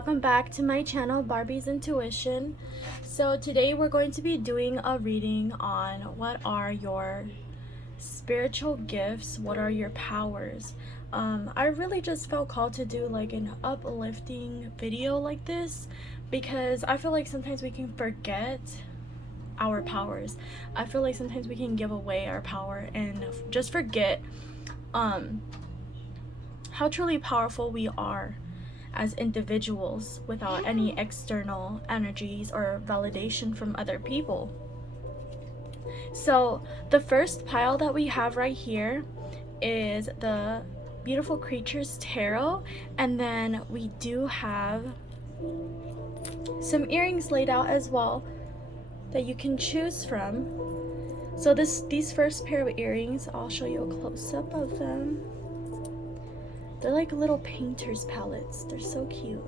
welcome back to my channel, Barbie's Intuition. So today we're going to be doing a reading on what are your spiritual gifts, what are your powers. I really just felt called to do like an uplifting video like this because I feel like sometimes we can forget our powers. I feel like sometimes we can give away our power and just forget how truly powerful we are as individuals without any external energies or validation from other people. So the first pile that we have right here is the Beautiful Creatures Tarot, and then we do have some earrings laid out as well that you can choose from. So these first pair of earrings, I'll show you a close-up of them. They're like little painter's palettes. They're so cute.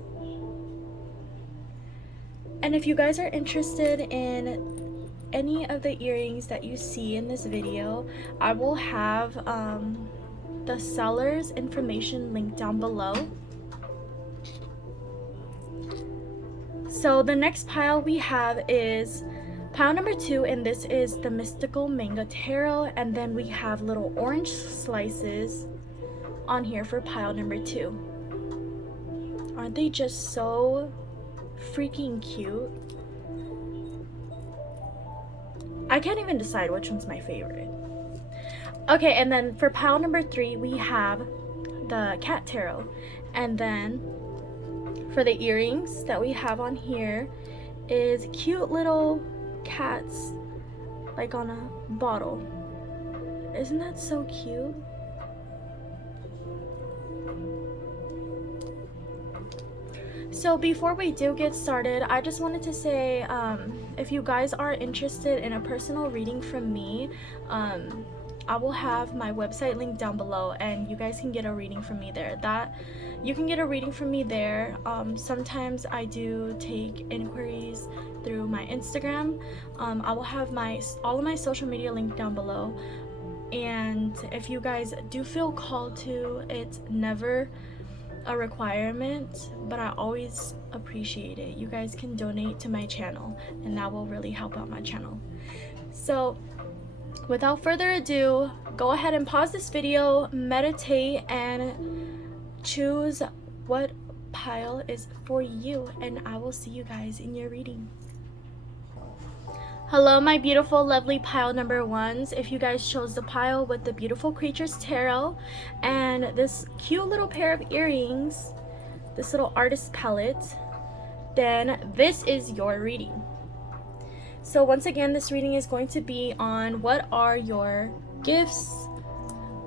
And if you guys are interested in any of the earrings that you see in this video, I will have the seller's information linked down below. So the next pile we have is pile number 2, and this is the Mystical Manga Tarot, and then we have little orange slices on here for pile number 2. Aren't they just so freaking cute? I can't even decide which one's my favorite. Okay, and then for pile number 3 we have the Cat Tarot, and then for the earrings that we have on here is cute little cats like on a bottle. Isn't that so cute? So before we do get started, I just wanted to say, if you guys are interested in a personal reading from me, I will have my website linked down below, and you guys can get a reading from me there. You can get a reading from me there. Sometimes I do take inquiries through my Instagram. I will have all of my social media linked down below, and if you guys do feel called to, it's never a requirement, but I always appreciate it. You guys can donate to my channel, and that will really help out my channel. So without further ado, go ahead and pause this video, meditate, and choose what pile is for you, and I will see you guys in your reading. Hello my beautiful lovely pile number 1s. If you guys chose the pile with the Beautiful Creatures Tarot and this cute little pair of earrings, this little artist palette, then this is your reading. So once again, this reading is going to be on what are your gifts,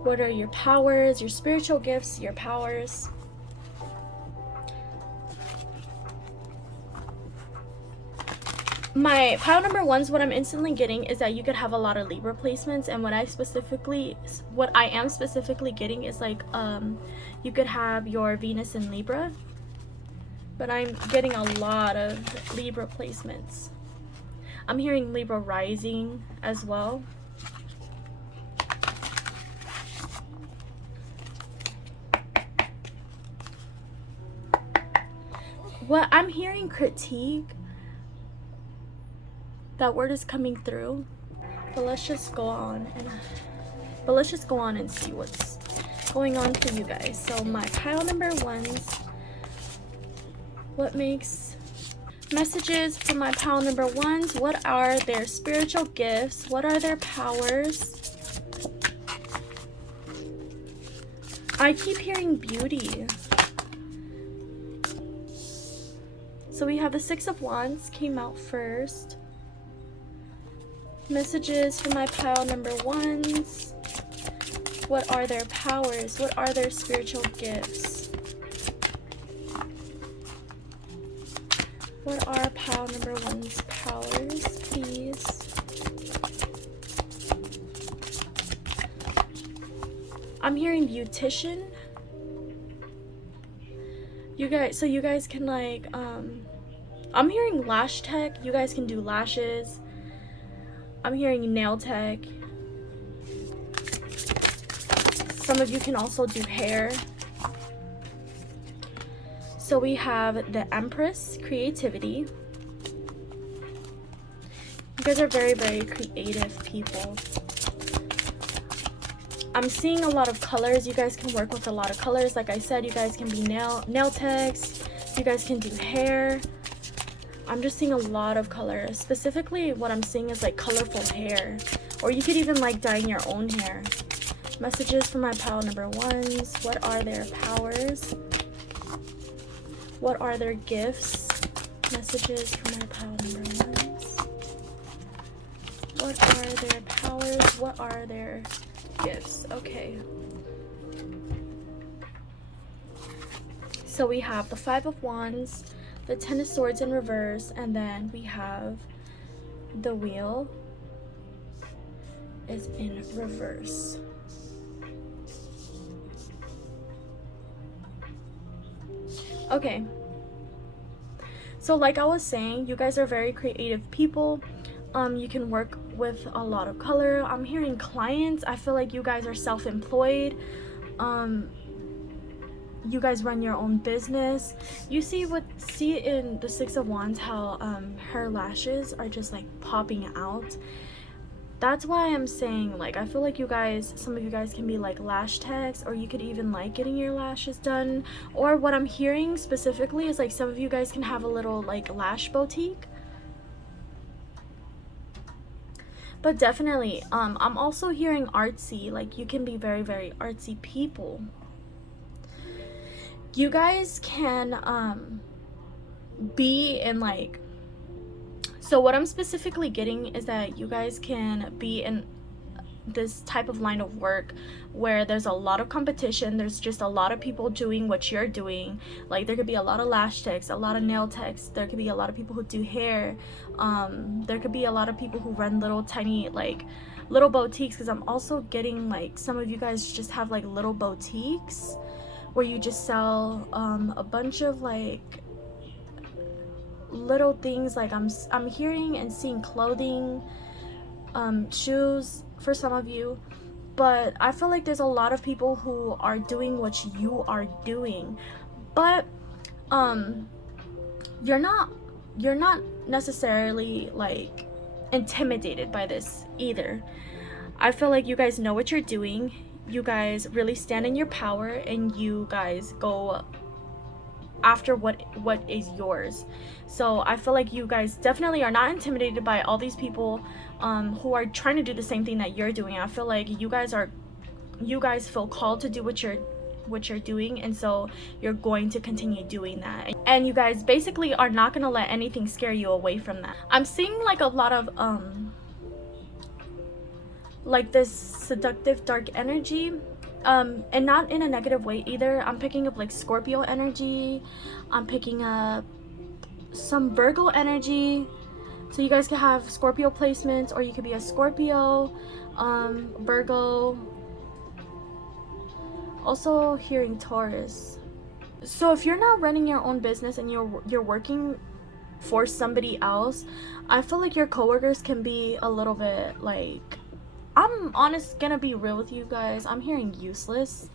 what are your powers, your spiritual gifts, your powers. My pile number 1s, what I'm instantly getting is that you could have a lot of Libra placements, and what I am specifically getting is like you could have your Venus in Libra, but I'm getting a lot of Libra placements. I'm hearing Libra rising as well. What I'm hearing, critique. That word is coming through, but let's just go on and see what's going on for you guys. So my pile number 1s, what makes messages for my pile number 1s? What are their spiritual gifts? What are their powers? I keep hearing beauty. So we have the 6 of Wands came out first. Messages for my pile number 1s. What are their powers? What are their spiritual gifts? What are pile number 1's powers, please? I'm hearing beautician. You guys can like I'm hearing lash tech. You guys can do lashes. I'm hearing nail tech. Some of you can also do hair. So we have the Empress, creativity. You guys are very, very creative people. I'm seeing a lot of colors. You guys can work with a lot of colors. Like I said, you guys can be nail techs. You guys can do hair. I'm just seeing a lot of colors. Specifically, what I'm seeing is like colorful hair. Or you could even like dye your own hair. Messages for my pile number ones. What are their powers? What are their gifts? Messages for my pile number ones. What are their powers? What are their gifts? Okay. So we have the Five of Wands, the Ten of Swords in reverse, and then we have the Wheel is in reverse. Okay. So like I was saying, you guys are very creative people. You can work with a lot of color. I'm hearing clients. I feel like you guys are self-employed. You guys run your own business. You see in the Six of Wands how her lashes are just like popping out. That's why I'm saying, like, I feel like you guys, some of you guys can be like lash techs, or you could even like getting your lashes done. Or what I'm hearing specifically is like some of you guys can have a little like lash boutique. But definitely, I'm also hearing artsy. Like, you can be very, very artsy people. You guys can be in like, so what I'm specifically getting is that you guys can be in this type of line of work where there's a lot of competition. There's just a lot of people doing what you're doing. Like, there could be a lot of lash techs, a lot of nail techs. There could be a lot of people who do hair. There could be a lot of people who run little tiny like little boutiques, because I'm also getting like some of you guys just have like little boutiques where you just sell a bunch of like little things. Like I'm hearing and seeing clothing, shoes for some of you, but I feel like there's a lot of people who are doing what you are doing, but you're not necessarily like intimidated by this either. I feel like you guys know what you're doing. You guys really stand in your power, and you guys go after what is yours. So I feel like you guys definitely are not intimidated by all these people who are trying to do the same thing that you're doing. I feel like you guys feel called to do what you're doing, and so you're going to continue doing that, and you guys basically are not going to let anything scare you away from that. I'm seeing like a lot of like this seductive dark energy, and not in a negative way either. I'm picking up like Scorpio energy. I'm picking up some Virgo energy. So you guys can have Scorpio placements, or you could be a Scorpio, Virgo. Also hearing Taurus. So if you're not running your own business and you're working for somebody else, I feel like your coworkers can be a little bit like, I'm gonna be real with you guys. I'm hearing useless,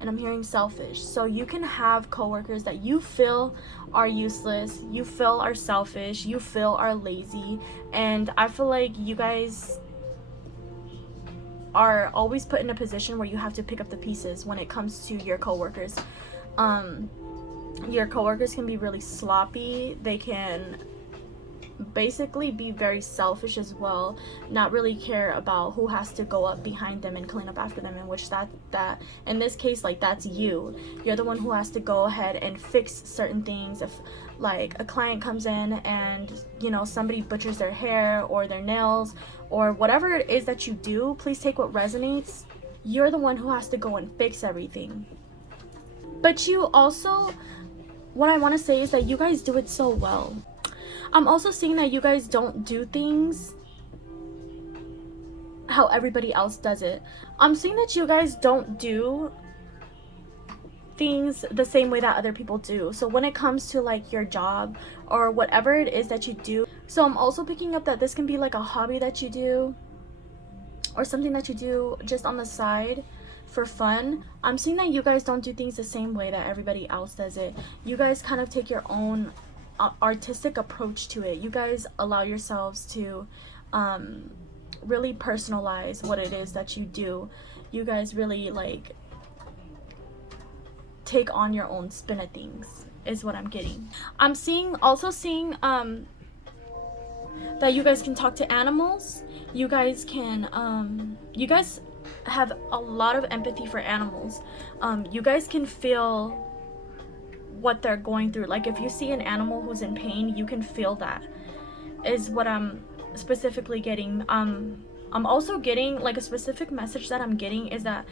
and I'm hearing selfish. So you can have coworkers that you feel are useless, you feel are selfish, you feel are lazy, and I feel like you guys are always put in a position where you have to pick up the pieces when it comes to your coworkers. Your coworkers can be really sloppy. They can basically be very selfish as well, not really care about who has to go up behind them and clean up after them, in which that in this case, like, that's you're the one who has to go ahead and fix certain things. If like a client comes in and, you know, somebody butchers their hair or their nails or whatever it is that you do, please take what resonates. You're the one who has to go and fix everything. But you also, what I want to say is that you guys do it so well. I'm also seeing that you guys don't do things how everybody else does it. I'm seeing that you guys don't do things the same way that other people do. So when it comes to like your job or whatever it is that you do, so I'm also picking up that this can be like a hobby that you do or something that you do just on the side for fun, I'm seeing that you guys don't do things the same way that everybody else does it. You guys kind of take your own artistic approach to it. You guys allow yourselves to really personalize what it is that you do. You guys really like take on your own spin of things, is what I'm getting. I'm also seeing that you guys can talk to animals. You guys can you guys have a lot of empathy for animals. You guys can feel what they're going through. Like if you see an animal who's in pain, you can feel that, is what I'm specifically getting. I'm also getting like a specific message that I'm getting is that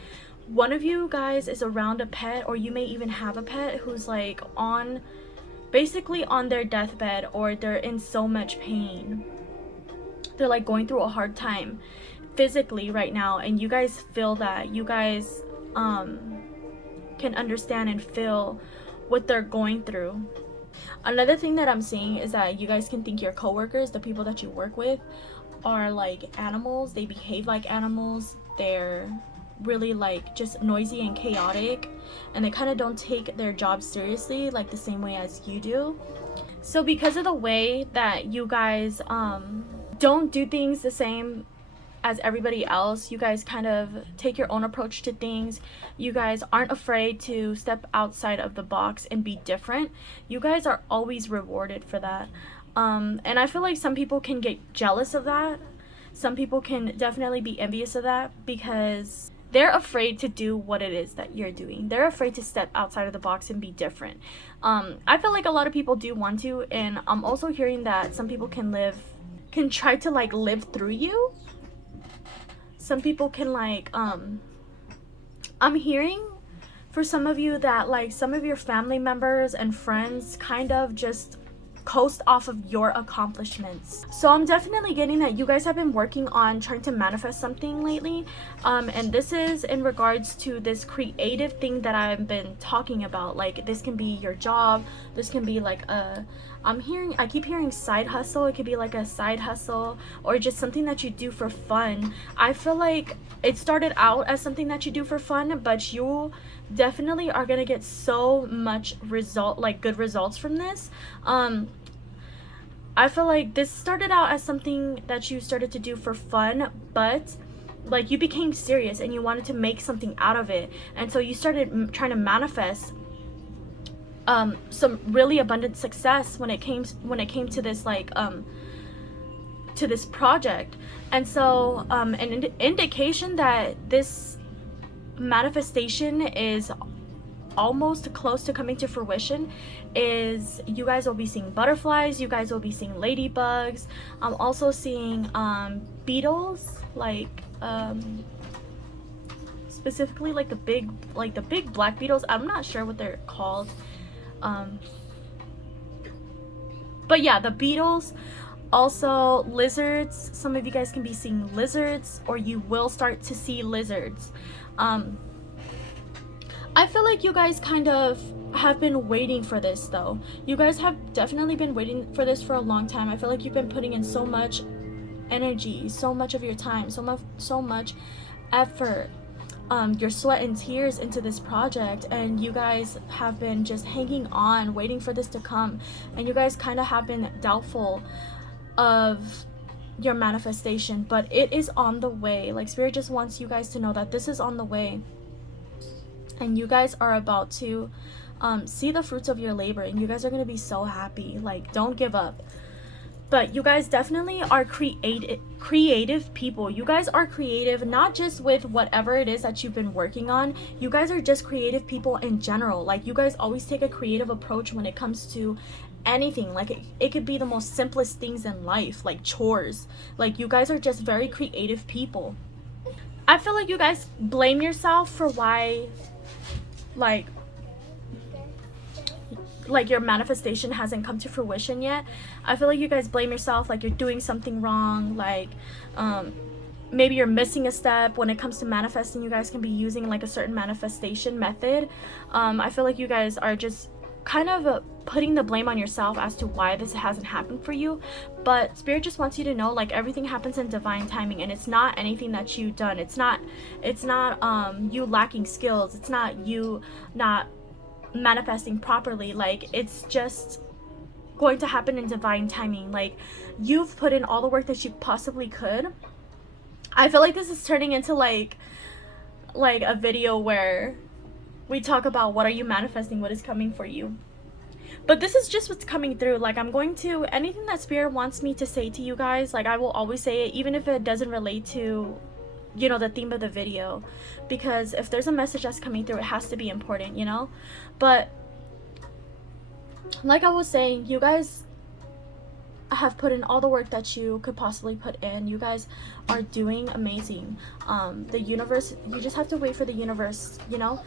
one of you guys is around a pet, or you may even have a pet who's like basically on their deathbed, or they're in so much pain. They're like going through a hard time physically right now, and you guys feel that. You guys can understand and feel what they're going through. Another thing that I'm seeing is that you guys can think your coworkers, the people that you work with, are like animals. They behave like animals. They're really like just noisy and chaotic, and they kind of don't take their job seriously like the same way as you do. So because of the way that you guys don't do things the same as everybody else, you guys kind of take your own approach to things. You guys aren't afraid to step outside of the box and be different. You guys are always rewarded for that. And I feel like some people can get jealous of that. Some people can definitely be envious of that, because they're afraid to do what it is that you're doing. They're afraid to step outside of the box and be different. I feel like a lot of people do want to, and I'm also hearing that some people can try to like live through you. Some people can like I'm hearing for some of you that like some of your family members and friends kind of just coast off of your accomplishments. So I'm definitely getting that you guys have been working on trying to manifest something lately, and this is in regards to this creative thing that I've been talking about. Like this can be your job, this can be like I keep hearing side hustle. It could be like a side hustle, or just something that you do for fun. I feel like it started out as something that you do for fun, but you definitely are gonna get so much good results from this. I feel like this started out as something that you started to do for fun, but like you became serious and you wanted to make something out of it, and so you started trying to manifest some really abundant success when it came to this like to this project. And so an indication that this manifestation is almost close to coming to fruition is you guys will be seeing butterflies, you guys will be seeing ladybugs. I'm also seeing beetles, like specifically like the big black beetles. I'm not sure what they're called, but yeah, the beetles. Also lizards. Some of you guys can be seeing lizards, or you will start to see lizards. I feel like you guys kind of have been waiting for this though. You guys have definitely been waiting for this for a long time. I feel like you've been putting in so much energy, so much of your time, so much effort, your sweat and tears into this project, and you guys have been just hanging on, waiting for this to come, and you guys kind of have been doubtful of your manifestation, but it is on the way. Like Spirit just wants you guys to know that this is on the way, and you guys are about to see the fruits of your labor, and you guys are going to be so happy. Like, don't give up. But you guys definitely are creative people. You guys are creative, not just with whatever it is that you've been working on. You guys are just creative people in general. Like, you guys always take a creative approach when it comes to anything. Like it could be the most simplest things in life, like chores. Like, you guys are just very creative people. I feel like you guys blame yourself for why like your manifestation hasn't come to fruition yet. I feel like you guys blame yourself, like you're doing something wrong, like maybe you're missing a step when it comes to manifesting. You guys can be using like a certain manifestation method. I feel like you guys are just kind of putting the blame on yourself as to why this hasn't happened for you. But Spirit just wants you to know, like, everything happens in divine timing, and it's not anything that you've done. It's not you lacking skills. It's not you not manifesting properly. Like, it's just going to happen in divine timing. Like, you've put in all the work that you possibly could. I feel like this is turning into like a video where we talk about what are you manifesting, what is coming for you. But this is just what's coming through. Like, I'm going to, anything that Spirit wants me to say to you guys, like, I will always say it, even if it doesn't relate to, you know, the theme of the video. Because if there's a message that's coming through, it has to be important, you know? But like I was saying, you guys have put in all the work that you could possibly put in. You guys are doing amazing. The universe, you just have to wait for the universe, you know?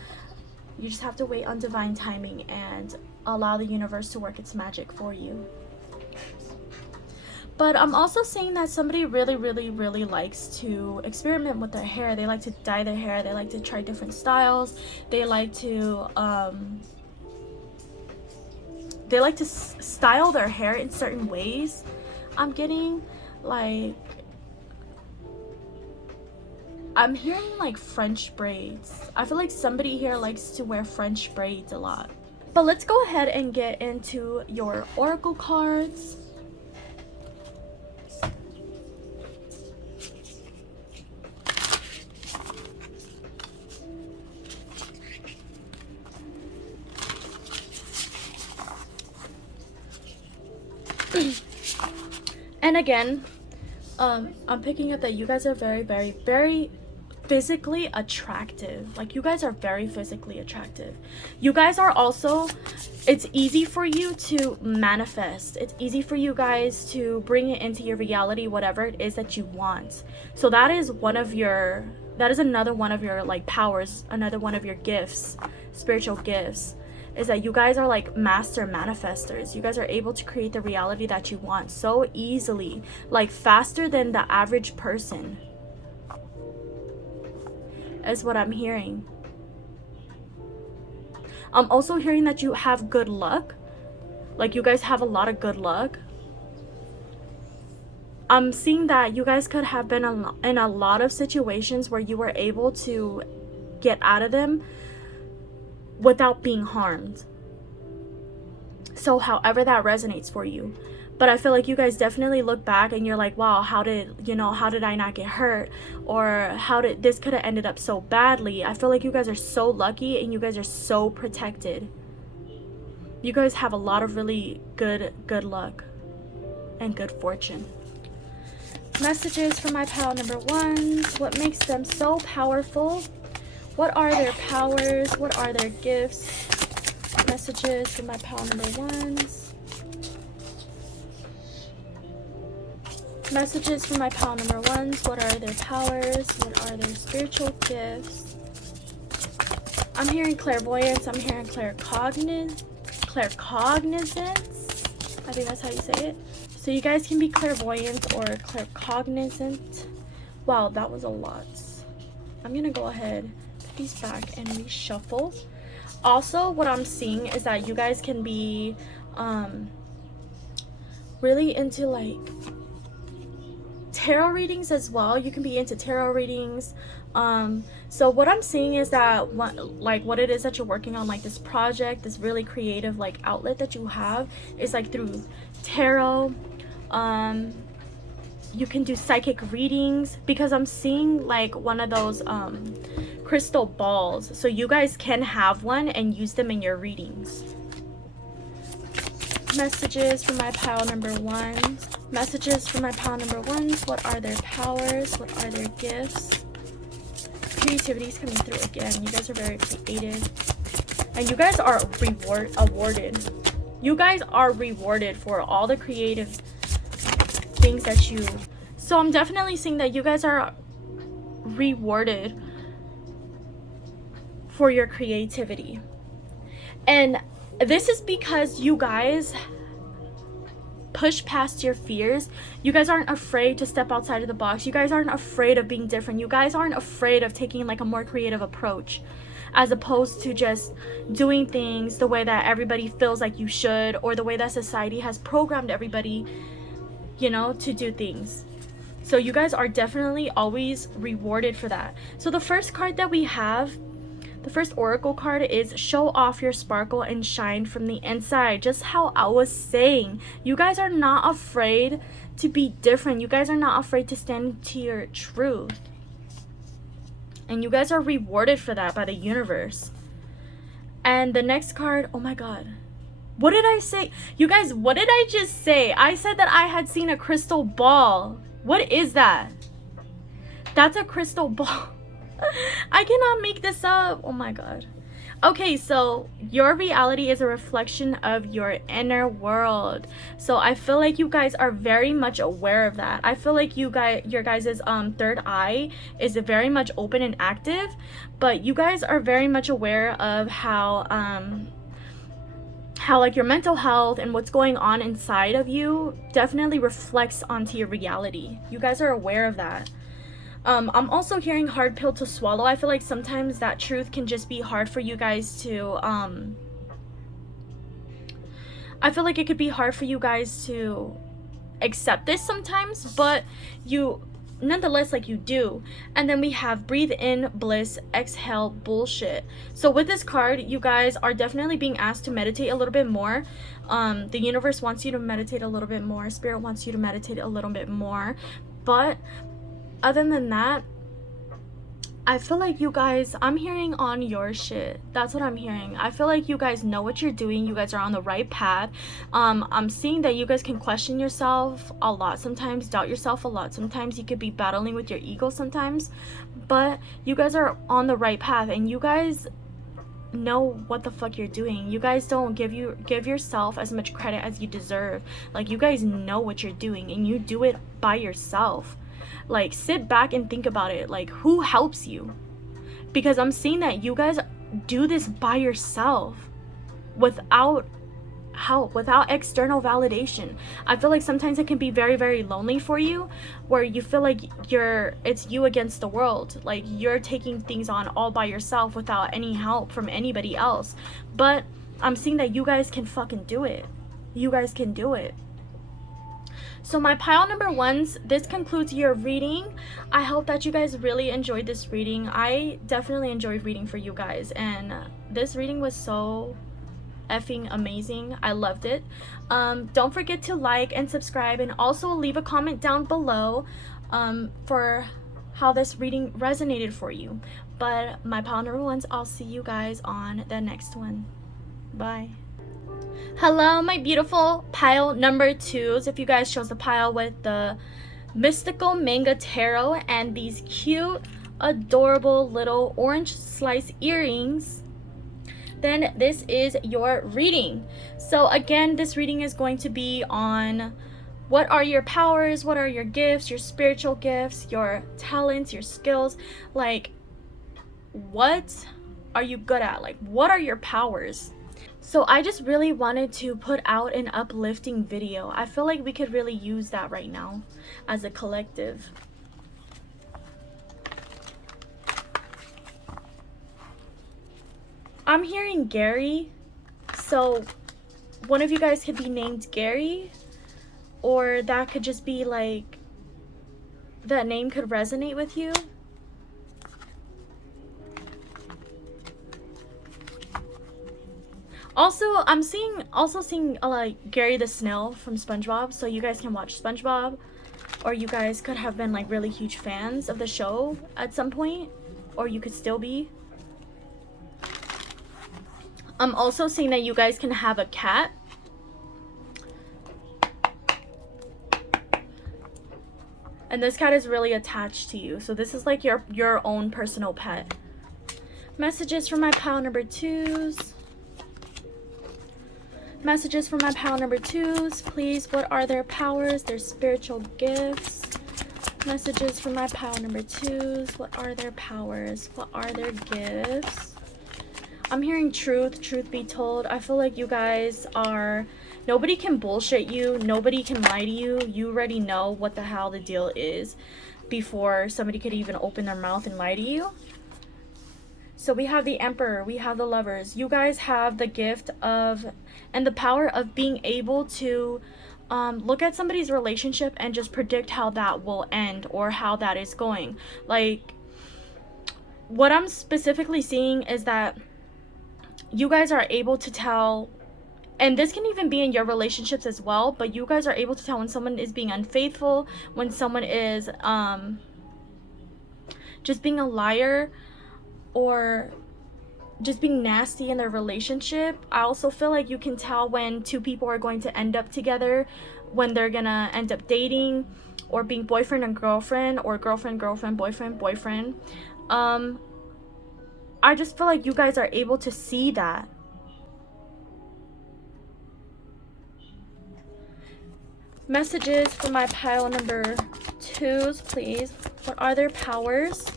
You just have to wait on divine timing and allow the universe to work its magic for you. But I'm also saying that somebody really, really, really likes to experiment with their hair. They like to dye their hair. They like to try different styles. They like to style their hair in certain ways. I'm getting, like, I'm hearing like French braids. I feel like somebody here likes to wear French braids a lot. But let's go ahead and get into your oracle cards. And again, I'm picking up that you guys are very, very, very physically attractive. Like, you guys are very physically attractive. You guys are also, it's easy for you to manifest. It's easy for you guys to bring it into your reality, whatever it is that you want. So that is another one of your, like, powers, another one of your gifts, spiritual gifts, is that you guys are like master manifestors. You guys are able to create the reality that you want so easily, like faster than the average person, is what I'm hearing. I'm also hearing that you have good luck. Like, you guys have a lot of good luck. I'm seeing that you guys could have been in a lot of situations where you were able to get out of them without being harmed. So however that resonates for you. But I feel like you guys definitely look back and you're like, wow, how did I not get hurt? Or how did this could have ended up so badly? I feel like you guys are so lucky and you guys are so protected. You guys have a lot of really good luck and good fortune. Messages for my pile number ones. What makes them so powerful? What are their powers? What are their gifts? Messages for my pile number ones. Messages for my pile number ones. What are their powers? What are their spiritual gifts? I'm hearing clairvoyance. I'm hearing claircognizance. I think that's how you say it. So you guys can be clairvoyant or claircognizant. Wow, that was a lot. I'm gonna go ahead, put these back and reshuffle. Also, what I'm seeing is that you guys can be really into like tarot readings as well. You can be into tarot readings. So what I'm seeing is that what it is that you're working on, like this project, this really creative like outlet that you have, is like through tarot. You can do psychic readings, because I'm seeing like one of those crystal balls, so you guys can have one and use them in your readings. Messages for my pile number ones. Messages for my pile number ones. What are their powers? What are their gifts? Creativity is coming through again. You guys are very creative, and you guys are awarded. You guys are rewarded for all the creative things that you. So I'm definitely seeing that you guys are rewarded for your creativity, and this is because you guys push past your fears. You guys aren't afraid to step outside of the box. You guys aren't afraid of being different. You guys aren't afraid of taking like a more creative approach. as opposed to just doing things the way that everybody feels like you should, or the way that society has programmed everybody, you know, to do things. So you guys are definitely always rewarded for that. So the first card that we have, the first oracle card, is show off your sparkle and shine from the inside. Just how I was saying, you guys are not afraid to be different. You guys are not afraid to stand to your truth. And you guys are rewarded for that by the universe. And the next card, oh my god. What did I say? You guys, what did I just say? I said that I had seen a crystal ball. What is that? That's a crystal ball. I cannot make this up. Oh my god. Okay, so your reality is a reflection of your inner world. So I feel like you guys are very much aware of that. I feel like your guys' third eye is very much open and active, but you guys are very much aware of how like your mental health and what's going on inside of you definitely reflects onto your reality. You guys are aware of that. I'm also hearing hard pill to swallow. I feel like sometimes that truth can just be hard for you guys to I feel like it could be hard for you guys to accept this sometimes, but you nonetheless, like, you do. And then we have breathe in bliss, exhale bullshit. So with this card, you guys are definitely being asked to meditate a little bit more. The universe wants you to meditate a little bit more. Spirit wants you to meditate a little bit more. But other than that, I feel like you guys, I'm hearing on your shit. That's what I'm hearing. I feel like you guys know what you're doing. You guys are on the right path. I'm seeing that you guys can question yourself a lot sometimes, doubt yourself a lot. Sometimes you could be battling with your ego sometimes, but you guys are on the right path, and you guys know what the fuck you're doing. You guys don't give yourself as much credit as you deserve. Like, you guys know what you're doing, and you do it by yourself. Like, sit back and think about it. Like, who helps you? Because I'm seeing that you guys do this by yourself, without help, without external validation. I feel like sometimes it can be very, very lonely for you, where you feel like it's you against the world. Like, you're taking things on all by yourself without any help from anybody else. But I'm seeing that you guys can fucking do it. You guys can do it. So my pile number ones, this concludes your reading. I hope that you guys really enjoyed this reading. I definitely enjoyed reading for you guys, and this reading was so effing amazing. I loved it. Don't forget to like and subscribe, and also leave a comment down below for how this reading resonated for you. But my pile number ones, I'll see you guys on the next one. Bye. Hello, my beautiful pile number twos. If you guys chose the pile with the mystical manga tarot and these cute, adorable little orange slice earrings, then this is your reading. So again, this reading is going to be on what are your powers, what are your gifts, your spiritual gifts, your talents, your skills. Like, what are you good at? Like, what are your powers? So I just really wanted to put out an uplifting video. I feel like we could really use that right now as a collective. I'm hearing Gary. So one of you guys could be named Gary, or that could just be like, that name could resonate with you. Also, I'm seeing like Gary the Snail from SpongeBob, so you guys can watch SpongeBob, or you guys could have been like really huge fans of the show at some point, or you could still be. I'm also seeing that you guys can have a cat. And this cat is really attached to you, so this is like your own personal pet. Messages from my pile number twos. Messages from my pile number twos, please. What are their powers, their spiritual gifts? Messages from my pile number twos. What are their powers? What are their gifts? I'm hearing truth be told. I feel like you guys are, nobody can bullshit you. Nobody can lie to you. You already know what the hell the deal is before somebody could even open their mouth and lie to you. So we have the Emperor, we have the Lovers. You guys have the gift of and the power of being able to look at somebody's relationship and just predict how that will end or how that is going. Like, what I'm specifically seeing is that you guys are able to tell, and this can even be in your relationships as well, but you guys are able to tell when someone is being unfaithful, when someone is just being a liar, or just being nasty in their relationship. I also feel like you can tell when two people are going to end up together, when they're gonna end up dating or being boyfriend and girlfriend, or girlfriend girlfriend, boyfriend boyfriend. I just feel like you guys are able to see that. Messages for my pile number 2s, please. What are their powers?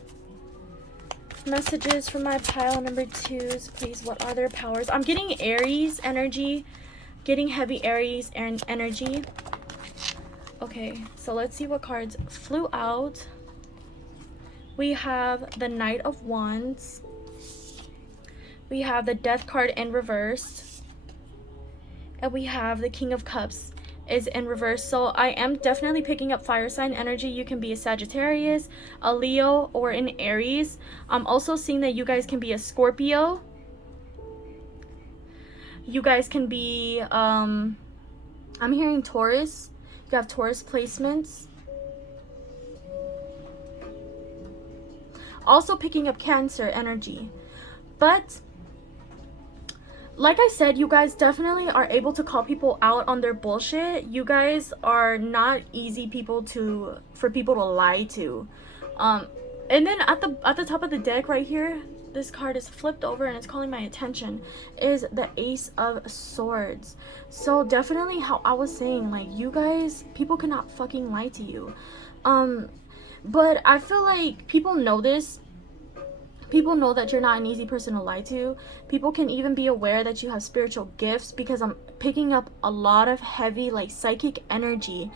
Messages for my pile number 2s, please. What are their powers? I'm getting Aries energy, getting heavy Aries and energy. Okay, so let's see what cards flew out. We have the Knight of Wands. We have the Death card in reverse. And we have the King of Cups is in reverse. So I am definitely picking up fire sign energy. You can be a Sagittarius, a Leo, or an Aries. I'm also seeing that you guys can be a Scorpio. You guys can be I'm hearing Taurus. You have Taurus placements. Also picking up Cancer energy. But like I said, you guys definitely are able to call people out on their bullshit. You guys are not easy people for people to lie to. And then at the top of the deck right here, this card is flipped over and it's calling my attention, is the Ace of Swords. So definitely, how I was saying, like, you guys, people cannot fucking lie to you. But I feel like people know this. People know that you're not an easy person to lie to. People can even be aware that you have spiritual gifts, because I'm picking up a lot of heavy, like, psychic energy.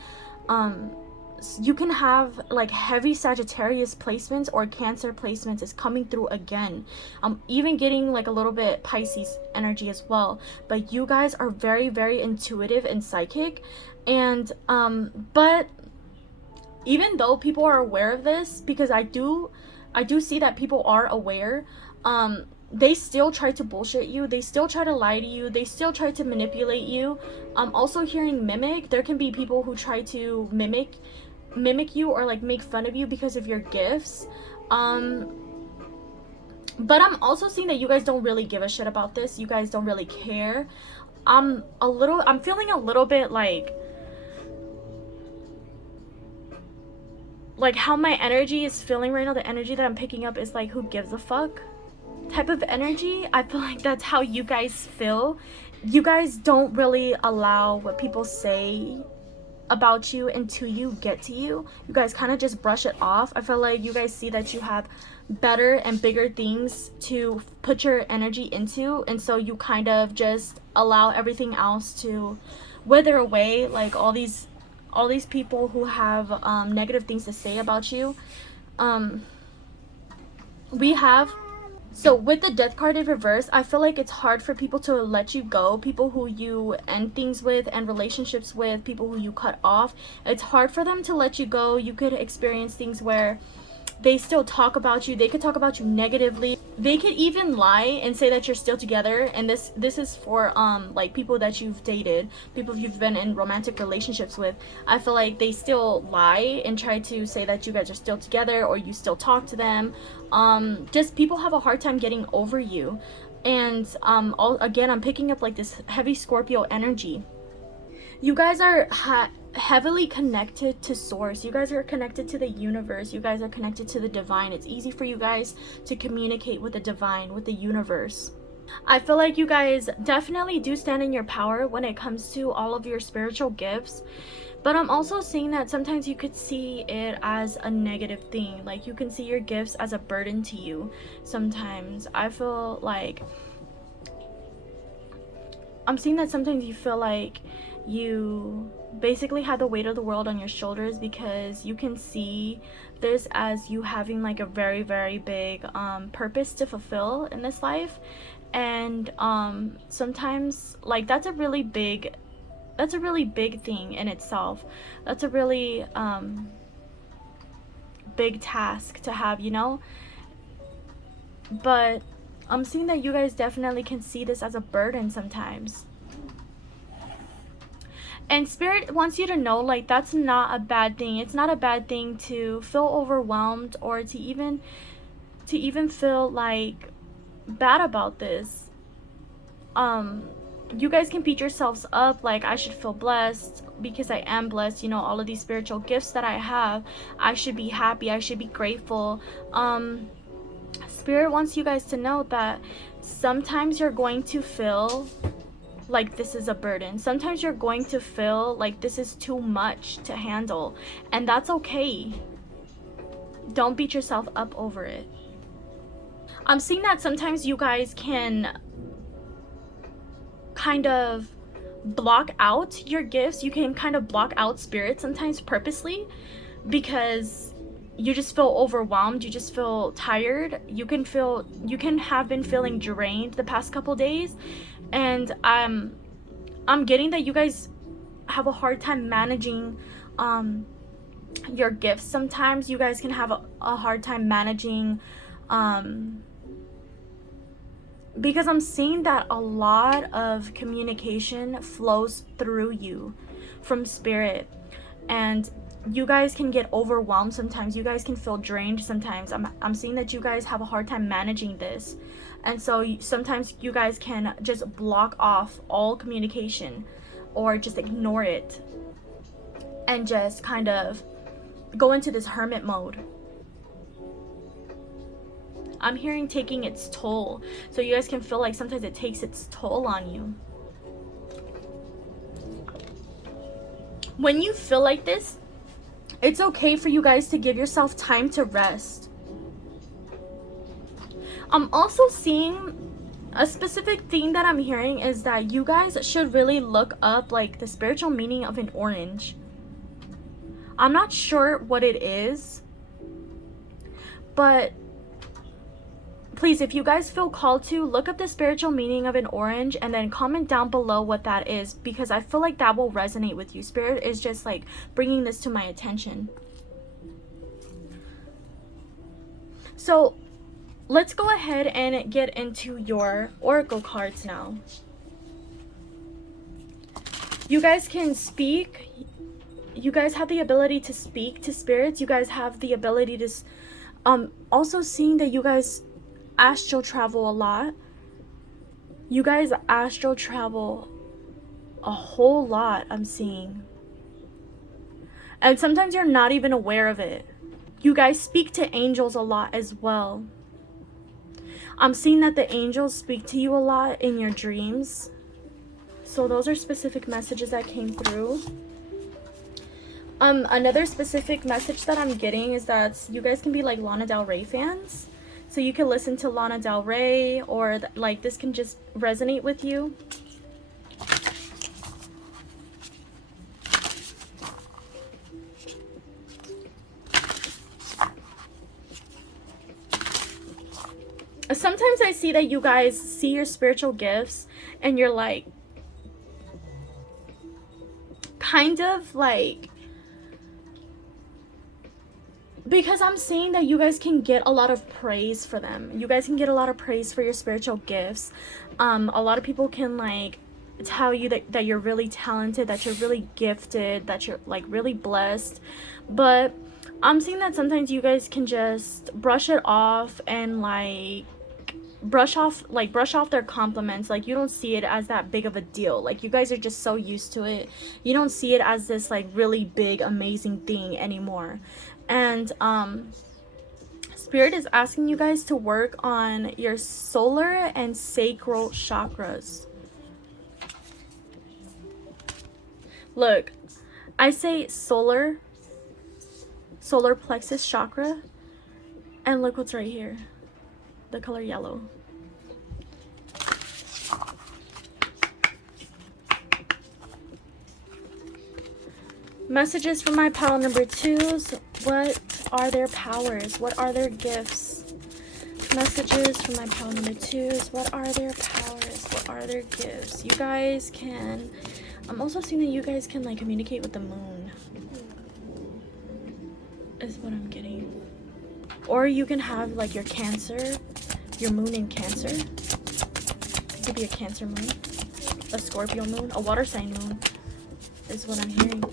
You can have, like, heavy Sagittarius placements or Cancer placements is coming through again. I'm even getting, like, a little bit Pisces energy as well. But you guys are very, very intuitive and psychic. And, but even though people are aware of this, because I do see that people are aware, they still try to bullshit you. They still try to lie to you. They still try to manipulate you. I'm also hearing mimic. There can be people who try to mimic you or, like, make fun of you because of your gifts. But I'm also seeing that you guys don't really give a shit about this. You guys don't really care. I'm feeling a little bit like how my energy is feeling right now. The energy that I'm picking up is like, who gives a fuck type of energy. I feel like that's how you guys feel. You guys don't really allow what people say about you until you get to you. You guys kind of just brush it off. I feel like you guys see that you have better and bigger things to put your energy into, and so you kind of just allow everything else to wither away. Like, all these people who have negative things to say about you. So with the Death card in reverse, I feel like it's hard for people to let you go. People who you end things with and relationships with, people who you cut off, it's hard for them to let you go. You could experience things where they still talk about you. They could talk about you negatively. They could even lie and say that you're still together. And this is for like people that you've dated, people you've been in romantic relationships with. I feel like they still lie and try to say that you guys are still together or you still talk to them. Just people have a hard time getting over you. And again, I'm picking up like this heavy Scorpio energy. You guys are heavily connected to source. You guys are connected to the universe. You guys are connected to the divine. It's easy for you guys to communicate with the divine, with the universe. I feel like you guys definitely do stand in your power when it comes to all of your spiritual gifts. But I'm also seeing that sometimes you could see it as a negative thing. Like, you can see your gifts as a burden to you. Sometimes I feel like I'm seeing that sometimes you feel like You basically have the weight of the world on your shoulders, because you can see this as you having like a very, very big purpose to fulfill in this life. And sometimes, like, that's a really big thing in itself. That's a really big task to have, you know. But I'm seeing that you guys definitely can see this as a burden sometimes. And Spirit wants you to know, like, that's not a bad thing. It's not a bad thing to feel overwhelmed, or to even feel like bad about this. You guys can beat yourselves up, like, I should feel blessed because I am blessed, you know, all of these spiritual gifts that I have. I should be happy, I should be grateful. Spirit wants you guys to know that sometimes you're going to feel like this is a burden. Sometimes you're going to feel like this is too much to handle, and that's okay. Don't beat yourself up over it. I'm seeing that sometimes you guys can kind of block out your gifts. You can kind of block out Spirit sometimes purposely, because you just feel overwhelmed, you just feel tired. You can have been feeling drained the past couple days, and I'm getting that you guys have a hard time managing your gifts. Sometimes you guys can have a hard time managing because I'm seeing that a lot of communication flows through you from Spirit, and you guys can get overwhelmed sometimes. You guys can feel drained sometimes. I'm seeing that you guys have a hard time managing this, and so sometimes you guys can just block off all communication, or just ignore it, and just kind of go into this hermit mode. I'm hearing taking its toll. So you guys can feel like sometimes it takes its toll on you. When you feel like this, it's okay for you guys to give yourself time to rest. I'm also seeing a specific thing that I'm hearing is that you guys should really look up like the spiritual meaning of an orange. I'm not sure what it is, but please, if you guys feel called to, look up the spiritual meaning of an orange and then comment down below what that is, because I feel like that will resonate with you. Spirit is just like bringing this to my attention. So let's go ahead and get into your oracle cards now. You guys can speak. You guys have the ability to speak to spirits. You guys have the ability to also seeing that you guys astral travel a lot. You guys astral travel a whole lot, I'm seeing. And sometimes you're not even aware of it. You guys speak to angels a lot as well. I'm seeing that the angels speak to you a lot in your dreams. So those are specific messages that came through. Another specific message that I'm getting is that you guys can be like Lana Del Rey fans. So you can listen to Lana Del Rey, or like this can just resonate with you. Sometimes I see that you guys see your spiritual gifts and you're like, kind of like, because I'm saying that you guys can get a lot of praise for them. You guys can get a lot of praise for your spiritual gifts. A lot of people can like tell you that you're really talented, that you're really gifted, that you're like really blessed. But I'm seeing that sometimes you guys can just brush it off and like brush off their compliments. Like you don't see it as that big of a deal. Like you guys are just so used to it. You don't see it as this like really big amazing thing anymore. And Spirit is asking you guys to work on your solar and sacral chakras. Look, I say solar plexus chakra, and look what's right here, the color yellow. Messages from my pile number 2s. What are their powers? What are their gifts? Messages from my pile number 2s. What are their powers? What are their gifts? You guys can... I'm also seeing that you guys can like communicate with the moon. Is what I'm getting. Or you can have like your Cancer, your moon in Cancer. It could be a Cancer moon, a Scorpio moon, a water sign moon is what I'm hearing.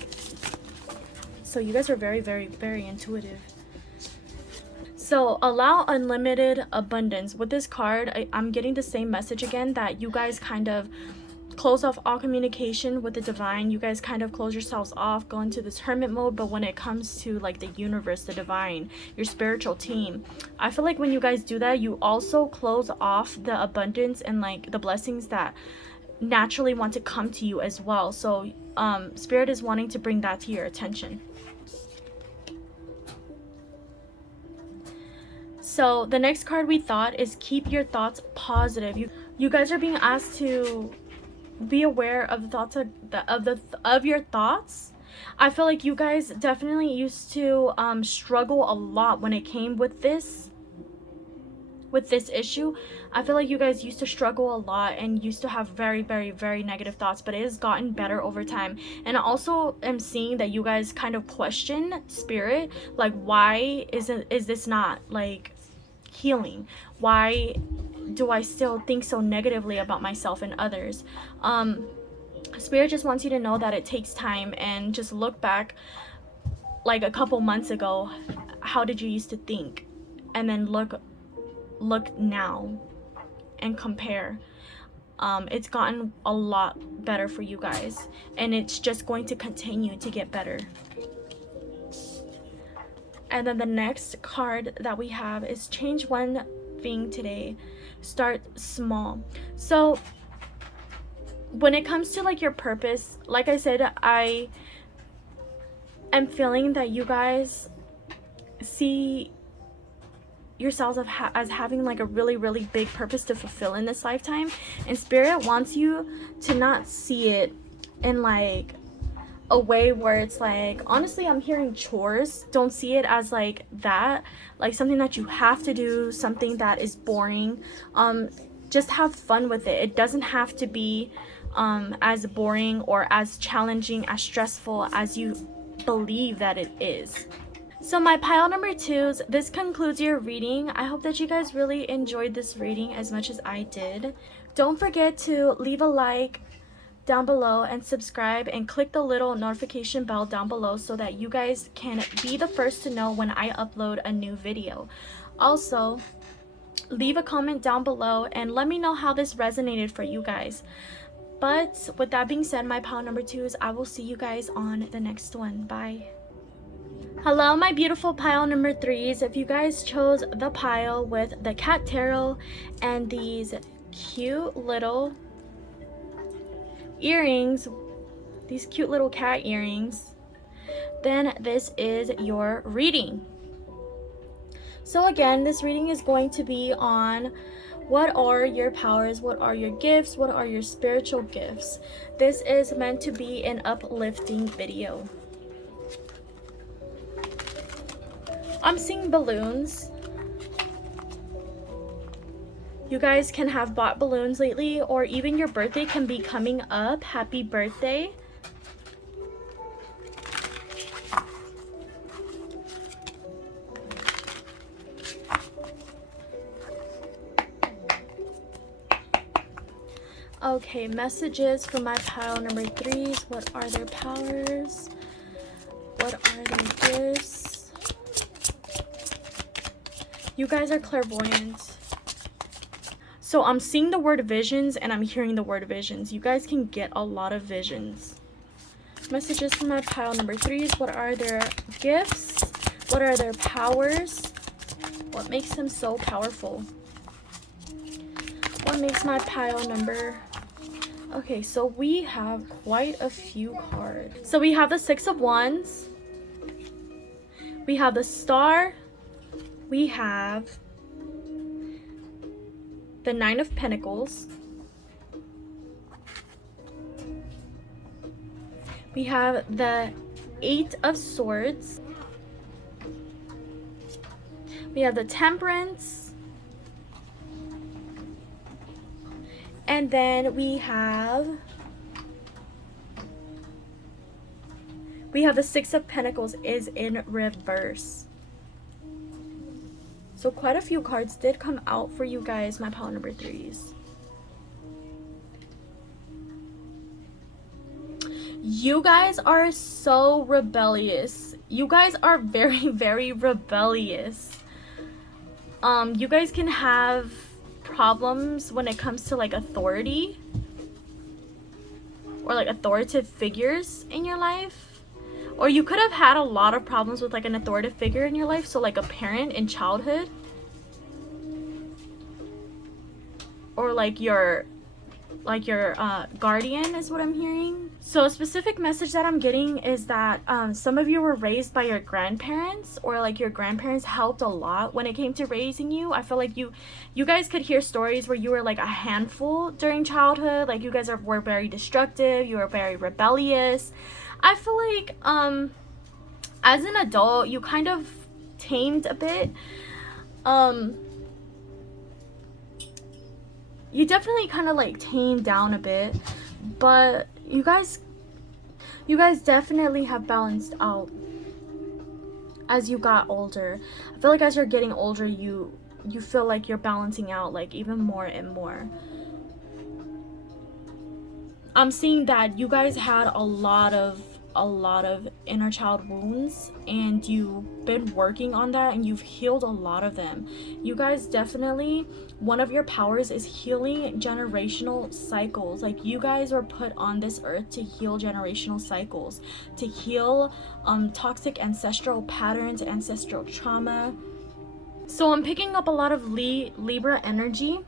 So you guys are very, very, very intuitive. So allow unlimited abundance. With this card, I'm getting the same message again, that you guys kind of close off all communication with the divine. You guys kind of close yourselves off, go into this hermit mode. But when it comes to like the universe, the divine, your spiritual team, I feel like when you guys do that, you also close off the abundance and like the blessings that naturally want to come to you as well. So spirit is wanting to bring that to your attention. So the next card we thought is keep your thoughts positive. You guys are being asked to be aware of the thoughts of your thoughts. I feel like you guys definitely used to struggle a lot when it came with this issue. I feel like you guys used to struggle a lot and used to have very, very, very negative thoughts, but it has gotten better over time. And I also am seeing that you guys kind of question spirit, like why is this not like healing? Why do I still think so negatively about myself and others? Spirit just wants you to know that it takes time, and just look back like a couple months ago. How did you used to think? And then look now and compare. It's gotten a lot better for you guys, and it's just going to continue to get better. And then the next card that we have is change one thing today, start small. So when it comes to like your purpose, like I said, I am feeling that you guys see yourselves as having like a really, really big purpose to fulfill in this lifetime, and spirit wants you to not see it in like a way where it's like, honestly, I'm hearing chores. Don't see it as like that, like something that you have to do, something that is boring. Just have fun with it. It doesn't have to be as boring or as challenging, as stressful as you believe that it is. So my pile number 2s, this concludes your reading. I hope that you guys really enjoyed this reading as much as I did. Don't forget to leave a like down below and subscribe, and click the little notification bell down below so that you guys can be the first to know when I upload a new video. Also, leave a comment down below and let me know how this resonated for you guys. But with that being said, my pile number 2s, I will see you guys on the next one. Bye. Hello, my beautiful pile number 3s. If you guys chose the pile with the cat tarot and these cute little earrings, these cute little cat earrings, then this is your reading. So again, this reading is going to be on what are your powers, what are your gifts, what are your spiritual gifts. This is meant to be an uplifting video. I'm seeing balloons. You guys can have bought balloons lately, or even your birthday can be coming up. Happy birthday. Okay, messages for my pile number 3s. What are their powers? What are their gifts? You guys are clairvoyant. So I'm seeing the word visions and I'm hearing the word visions. You guys can get a lot of visions. Messages from my pile number 3s. What are their gifts? What are their powers? What makes them so powerful? What makes my pile number... Okay, so we have quite a few cards. So we have the 6 of Wands. We have the Star. We have the 9 of Pentacles. We have the Eight of Swords. We have the Temperance. And then we have the Six of Pentacles is in reverse. So quite a few cards did come out for you guys, my pile number 3s. You guys are so rebellious. You guys are very, very rebellious. You guys can have problems when it comes to like authority or like authoritative figures in your life. Or you could have had a lot of problems with like an authoritative figure in your life. So like a parent in childhood. Or like your guardian is what I'm hearing. So a specific message that I'm getting is that some of you were raised by your grandparents, or like your grandparents helped a lot when it came to raising you. I feel like you guys could hear stories where you were like a handful during childhood. Like you guys were very destructive. You were very rebellious. I feel like as an adult you kind of tamed a bit. You definitely kind of like tamed down a bit, but you guys definitely have balanced out as you got older. I feel like as you're getting older, you feel like you're balancing out like even more and more. I'm seeing that you guys had a lot of inner child wounds, and you've been working on that, and you've healed a lot of them. You guys definitely, one of your powers is healing generational cycles. Like you guys were put on this earth to heal generational cycles, to heal toxic ancestral patterns, ancestral trauma. So I'm picking up a lot of Libra energy.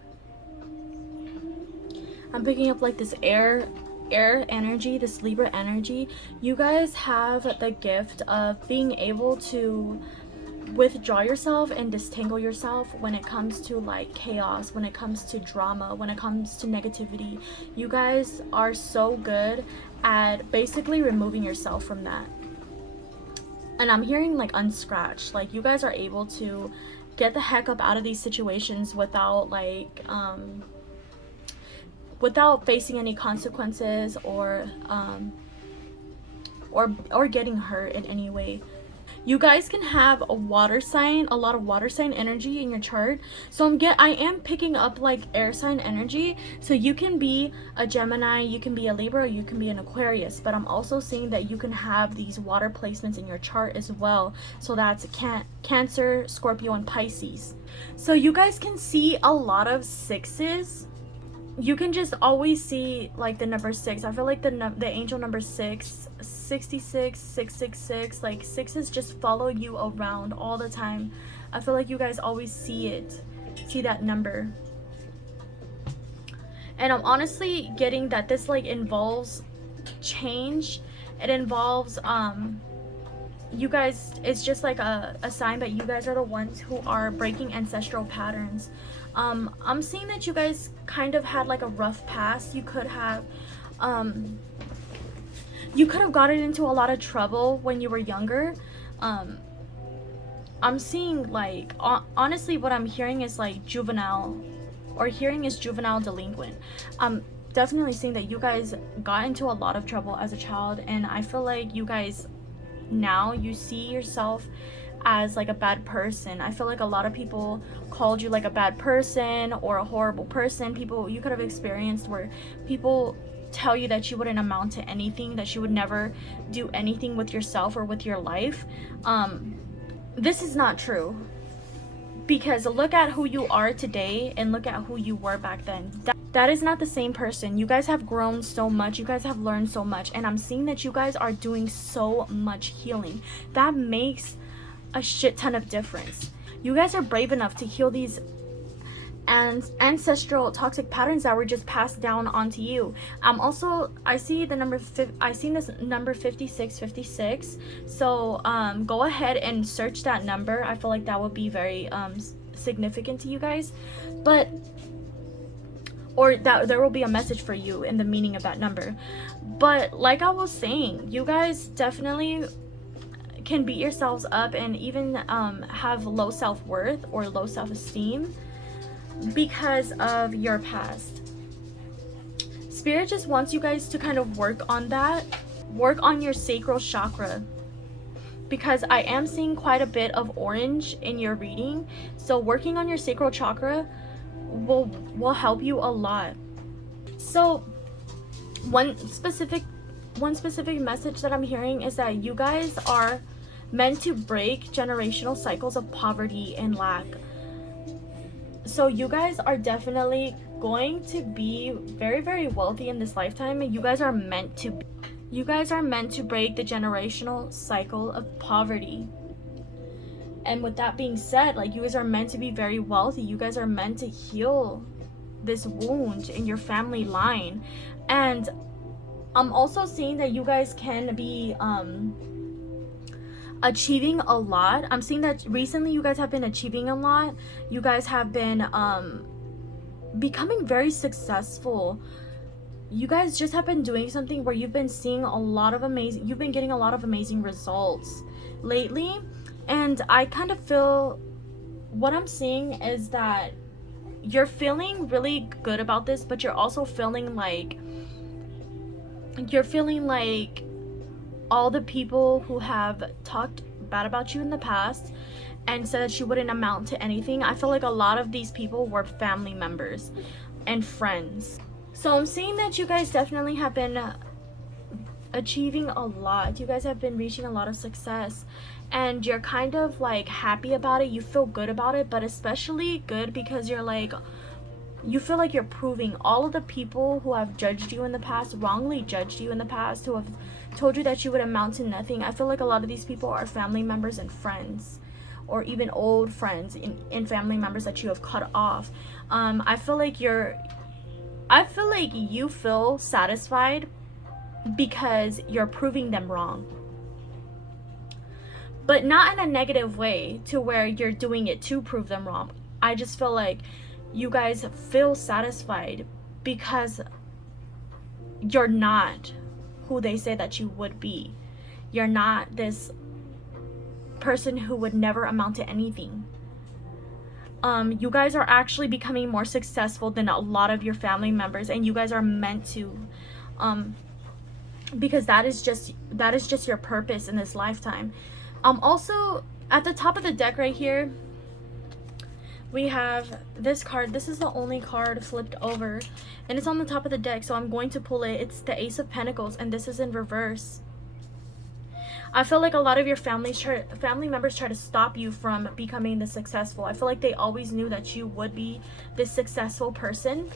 I'm picking up like this air energy, this Libra energy. You guys have the gift of being able to withdraw yourself and disentangle yourself when it comes to like chaos, when it comes to drama, when it comes to negativity. You guys are so good at basically removing yourself from that. And I'm hearing like unscratch. Like you guys are able to get the heck up out of these situations without like without facing any consequences or getting hurt in any way. You guys can have a water sign, a lot of water sign energy in your chart. So I am picking up like air sign energy. So you can be a Gemini, you can be a Libra, you can be an Aquarius. But I'm also seeing that you can have these water placements in your chart as well. So that's Cancer, Scorpio, and Pisces. So you guys can see a lot of sixes. You can just always see like the number 6. I feel like the angel number 6, 66, 666, like sixes just follow you around all the time. I feel like you guys always see that number. And I'm honestly getting that this like involves change. It involves you guys, it's just like a sign that you guys are the ones who are breaking ancestral patterns. I'm seeing that you guys kind of had like a rough past. You could have gotten into a lot of trouble when you were younger. I'm seeing like honestly what I'm hearing is like juvenile, or hearing is juvenile delinquent. I'm definitely seeing that you guys got into a lot of trouble as a child, and I feel like you guys now you see yourself as like a bad person. I feel like a lot of people called you like a bad person or a horrible person. People you could have experienced where people tell you that you wouldn't amount to anything, that you would never do anything with yourself or with your life. This is not true, because look at who you are today and look at who you were back then. That is not the same person. You guys have grown so much. You guys have learned so much, and I'm seeing that you guys are doing so much healing. That makes a shit ton of difference. You guys are brave enough to heal these ancestral toxic patterns that were just passed down onto you. I see the number I seen this number 5656. So go ahead and search that number. I feel like that would be very significant to you guys. But or that there will be a message for you in the meaning of that number. But like I was saying, you guys definitely can beat yourselves up and even have low self-worth or low self-esteem because of your past. Spirit just wants you guys to kind of work on that, work on your sacral chakra, because I am seeing quite a bit of orange in your reading. So working on your sacral chakra will help you a lot. So one specific message that I'm hearing is that you guys are meant to break generational cycles of poverty and lack. So you guys are definitely going to be very, very wealthy in this lifetime. You guys are meant to break the generational cycle of poverty. And with that being said, like, you guys are meant to be very wealthy. You guys are meant to heal this wound in your family line. And I'm also seeing that you guys can be achieving a lot. I'm seeing that recently you guys have been achieving a lot. You guys have been becoming very successful. You guys just have been doing something where you've been seeing you've been getting a lot of amazing results lately. And I kind of feel, what I'm seeing is that you're feeling really good about this, but you're also feeling like all the people who have talked bad about you in the past and said that you wouldn't amount to anything, I feel like a lot of these people were family members and friends. So I'm seeing that you guys definitely have been achieving a lot. You guys have been reaching a lot of success, and you're kind of like happy about it. You feel good about it, but especially good because you're like, you feel like you're proving all of the people who have judged you in the past, wrongly judged you in the past, who have told you that you would amount to nothing. I feel like a lot of these people are family members and friends, or even old friends and family members that you have cut off. I feel like you feel satisfied because you're proving them wrong, but not in a negative way to where you're doing it to prove them wrong. I just feel like you guys feel satisfied because you're not who they say that you would be. You're not this person who would never amount to anything. You guys are actually becoming more successful than a lot of your family members, and you guys are meant to, because that is just your purpose in this lifetime. Also at the top of the deck right here, we have this card. This is the only card flipped over, and it's on the top of the deck, so I'm going to pull it. It's the Ace of Pentacles, and this is in reverse. I feel like a lot of your family members try to stop you from becoming this successful. I feel like they always knew that you would be this successful person.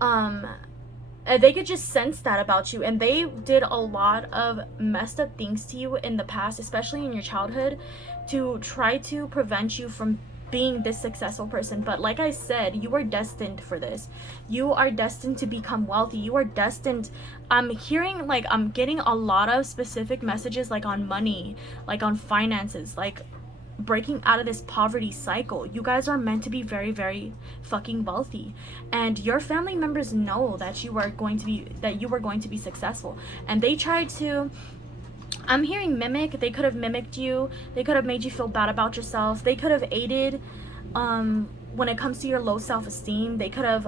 They could just sense that about you, and they did a lot of messed up things to you in the past, especially in your childhood, to try to prevent you from being this successful person. But like I said, you are destined for this. You are destined to become wealthy. You are destined. I'm getting a lot of specific messages, like on money, like on finances, like breaking out of this poverty cycle. You guys are meant to be very, very fucking wealthy, and your family members know that you were going to be successful, and they tried to, I'm hearing mimic. They could have mimicked you. They could have made you feel bad about yourself. They could have aided when it comes to your low self-esteem. They could have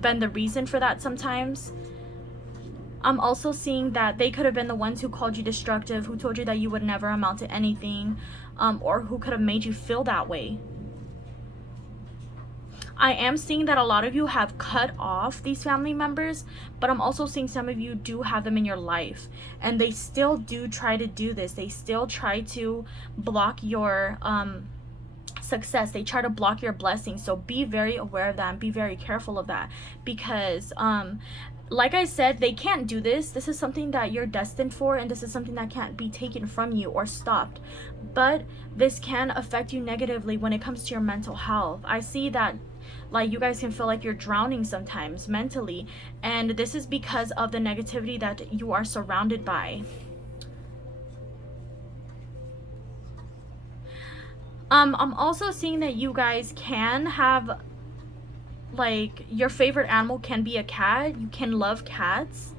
been the reason for that sometimes. I'm also seeing that they could have been the ones who called you destructive, who told you that you would never amount to anything, or who could have made you feel that way. I am seeing that a lot of you have cut off these family members, but I'm also seeing some of you do have them in your life, and they still do try to do this. They still try to block your success. They try to block your blessings. So be very aware of that and be very careful of that, because like I said, they can't do this. This is something that you're destined for, and this is something that can't be taken from you or stopped. But this can affect you negatively when it comes to your mental health. I see that, like, you guys can feel like you're drowning sometimes mentally, and this is because of the negativity that you are surrounded by. I'm also seeing that you guys can have like your favorite animal can be a cat. You can love cats,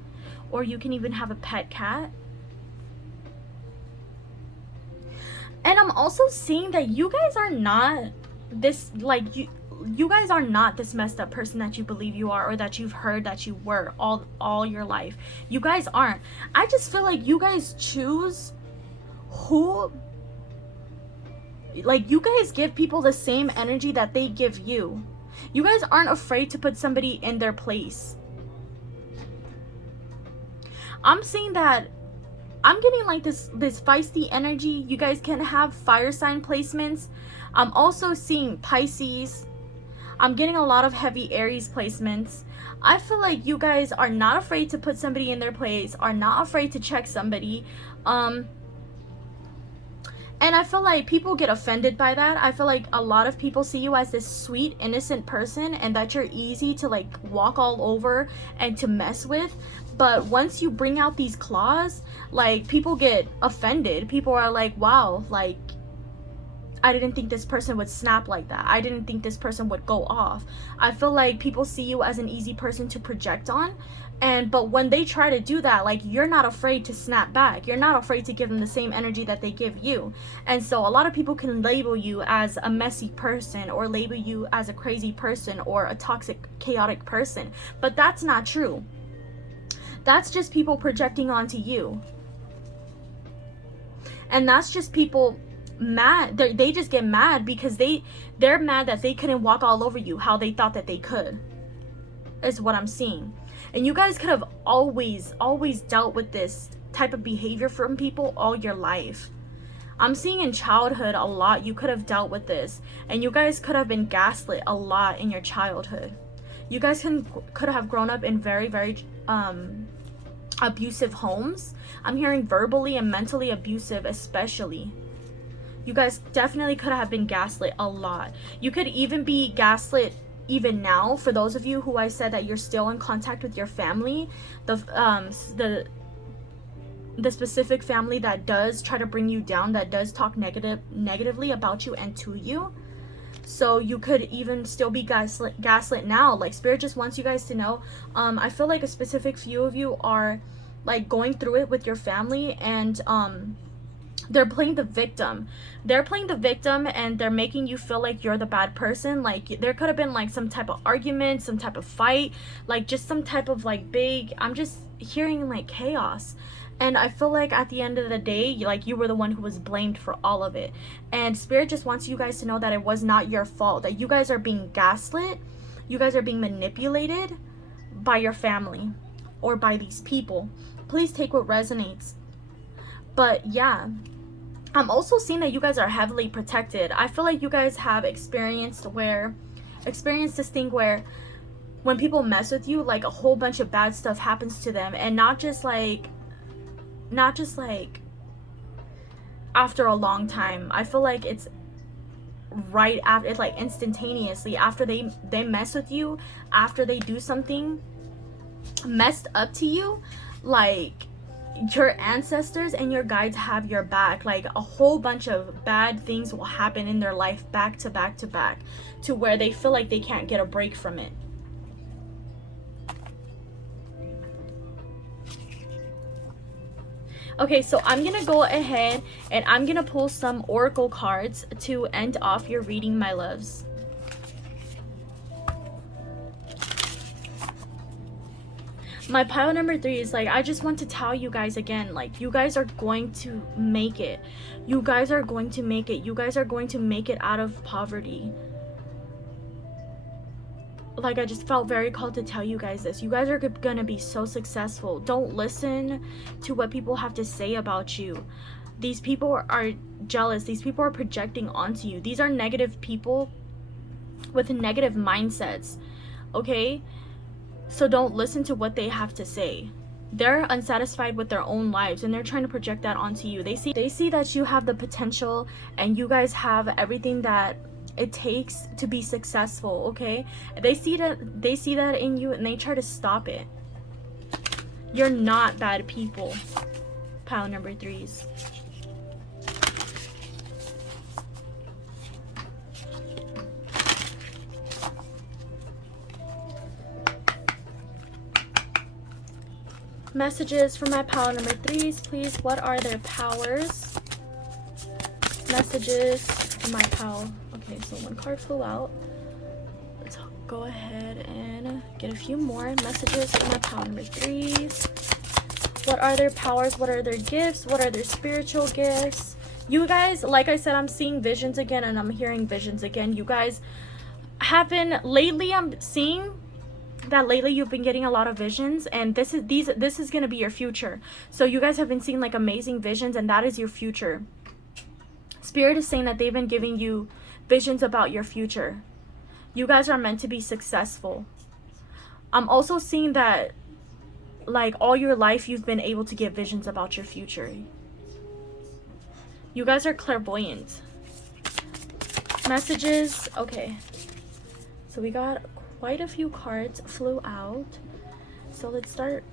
or you can even have a pet cat. And I'm also seeing that you guys are not this, like, you guys are not this messed up person that you believe you are, or that you've heard that you were all your life. You guys aren't. I just feel like you guys choose who, like, you guys give people the same energy that they give you. You guys aren't afraid to put somebody in their place. I'm seeing that I'm getting like this feisty energy. You guys can have fire sign placements. I'm also seeing Pisces. I'm getting a lot of heavy Aries placements. I feel like you guys are not afraid to put somebody in their place, are not afraid to check somebody. And I feel like people get offended by that. I feel like a lot of people see you as this sweet, innocent person, and that you're easy to like walk all over and to mess with. But once you bring out these claws, like, people get offended. People are like, wow, like, I didn't think this person would snap like that. I didn't think this person would go off. I feel like people see you as an easy person to project on. But when they try to do that, like, you're not afraid to snap back. You're not afraid to give them the same energy that they give you. And so a lot of people can label you as a messy person, or label you as a crazy person, or a toxic, chaotic person. But that's not true. That's just people projecting onto you. And that's just people mad. They just get mad because they're mad that they couldn't walk all over you how they thought that they could, is what I'm seeing. And you guys could have always dealt with this type of behavior from people all your life. I'm seeing in childhood a lot you could have dealt with this, and you guys could have been gaslit a lot in your childhood. You guys could have grown up in very abusive homes. I'm hearing verbally and mentally abusive, especially. You guys definitely could have been gaslit a lot. You could even be gaslit even now. For those of you who I said that you're still in contact with your family, the specific family that does try to bring you down, that does talk negatively about you and to you. So you could even still be gaslit now. Like, Spirit just wants you guys to know, I feel like a specific few of you are like going through it with your family, and they're playing the victim. They're playing the victim, and they're making you feel like you're the bad person. Like, there could have been like some type of argument, some type of fight, like just some type of like big, I'm just hearing like chaos. And I feel like at the end of the day, like, you were the one who was blamed for all of it. And Spirit just wants you guys to know that it was not your fault, that you guys are being gaslit, you guys are being manipulated by your family or by these people. Please take what resonates. But yeah, I'm also seeing that you guys are heavily protected. I feel like you guys have experienced this thing where when people mess with you, like, a whole bunch of bad stuff happens to them, and not just like after a long time. I feel like it's right after, it's like instantaneously after they mess with you, after they do something messed up to you, like, your ancestors and your guides have your back. Like, a whole bunch of bad things will happen in their life back to back to back, to where they feel like they can't get a break from it. Okay, so I'm gonna go ahead and I'm gonna pull some oracle cards to end off your reading, my loves. My pile number 3 is like, I just want to tell you guys again, like, you guys are going to make it. You guys are going to make it. You guys are going to make it out of poverty. Like, I just felt very called to tell you guys this. You guys are gonna be so successful. Don't listen to what people have to say about you. These people are jealous. These people are projecting onto you. These are negative people with negative mindsets, okay? So don't listen to what they have to say. They're unsatisfied with their own lives, and they're trying to project that onto you. They see that you have the potential, and you guys have everything that it takes to be successful, okay? They see that in you, and they try to stop it. You're not bad people, pile number 3s. Messages for my pile number 3s, please. What are their powers? Messages for my pile. Okay, so one card flew out. Let's go ahead and get a few more messages for my pile number 3s. What are their powers? What are their gifts? What are their spiritual gifts? You guys, like I said, I'm seeing visions again and I'm hearing visions again. You guys have been, lately I'm seeing that lately you've been getting a lot of visions, and this is going to be your future. So you guys have been seeing like amazing visions, and that is your future. Spirit is saying that they've been giving you visions about your future. You guys are meant to be successful. I'm also seeing that like all your life you've been able to get visions about your future. You guys are clairvoyant. Messages. Okay, so we got quite a few cards flew out, so let's start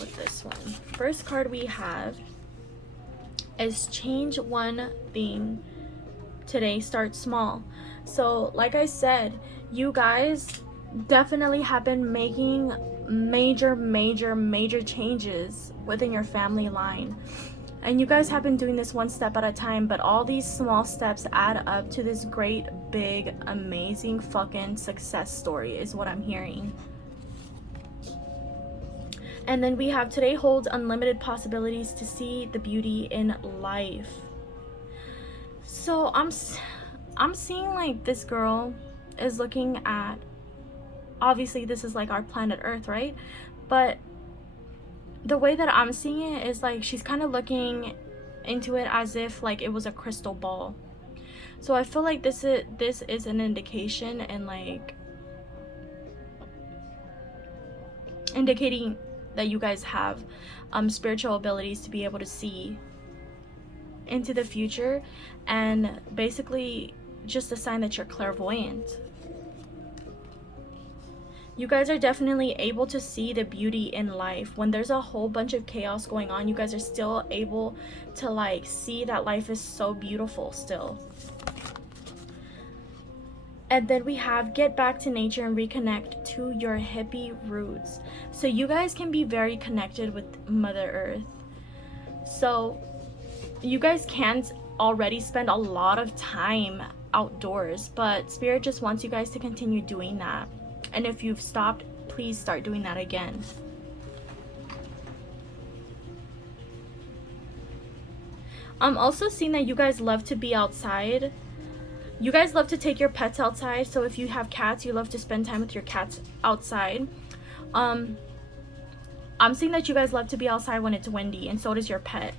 with this one. First card we have is change one thing today, start small. So like I said, you guys definitely have been making major changes within your family line, and you guys have been doing this one step at a time, but all these small steps add up to this great big amazing fucking success story is what I'm hearing. And then we have today holds unlimited possibilities to see the beauty in life. So I'm seeing like this girl is looking at, obviously this is like our planet Earth, right? But the way that I'm seeing it is like she's kind of looking into it as if like it was a crystal ball. So I feel like this is an indication, and like indicating that you guys have spiritual abilities to be able to see into the future, and basically just a sign that you're clairvoyant. You guys are definitely able to see the beauty in life. When there's a whole bunch of chaos going on, you guys are still able to like see that life is so beautiful still. And then we have get back to nature and reconnect to your hippie roots. So you guys can be very connected with Mother Earth. So you guys can already spend a lot of time outdoors, but Spirit just wants you guys to continue doing that. And if you've stopped, please start doing that again. I'm also seeing that you guys love to be outside. You guys love to take your pets outside. So if you have cats, you love to spend time with your cats outside. I'm seeing that you guys love to be outside when it's windy, and so does your pet.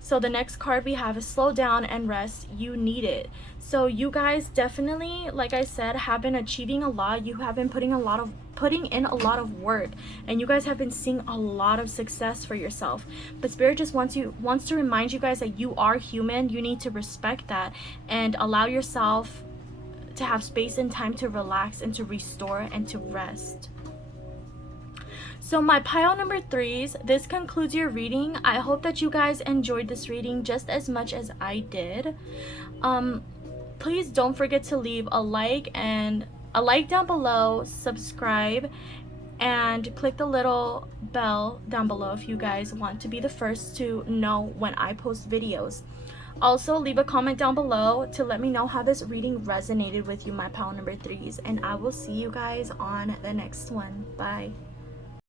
So the next card we have is slow down and rest. You need it. So you guys definitely, like I said, have been achieving a lot. You have been putting in a lot of work, and you guys have been seeing a lot of success for yourself. But Spirit just wants to remind you guys that you are human. You need to respect that and allow yourself to have space and time to relax and to restore and to rest. So my pile number 3s, this concludes your reading. I hope that you guys enjoyed this reading just as much as I did. Please don't forget to leave a like down below, subscribe, and click the little bell down below if you guys want to be the first to know when I post videos. Also, leave a comment down below to let me know how this reading resonated with you, my pile number 3s, and I will see you guys on the next one. Bye.